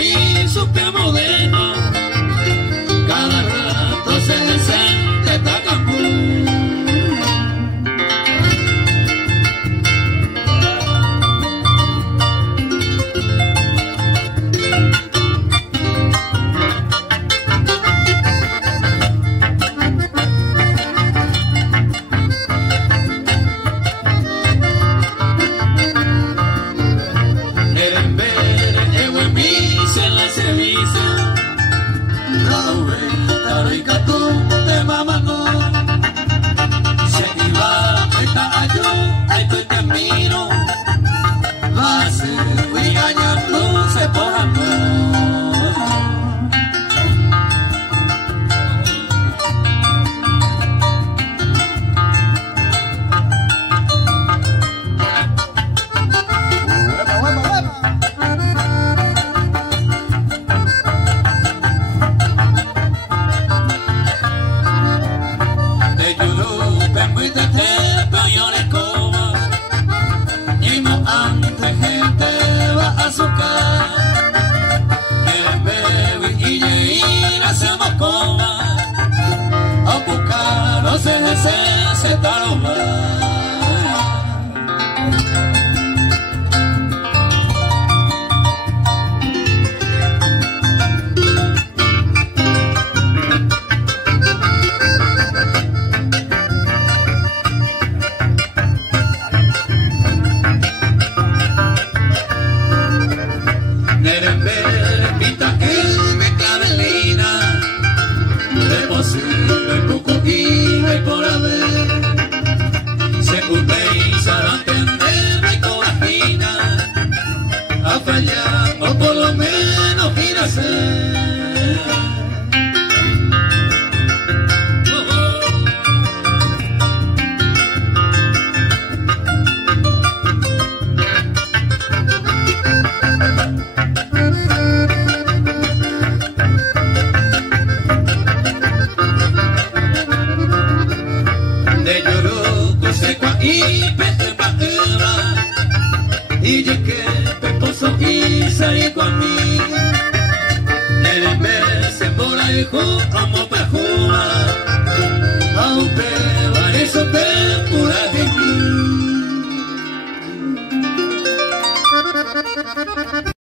y su pie moderno, cada rato se descende Tacambú. O por lo menos mira de Yoroco Secua y Pete Paema y yo que Peposo y salí con mí, el se por el como pajuma.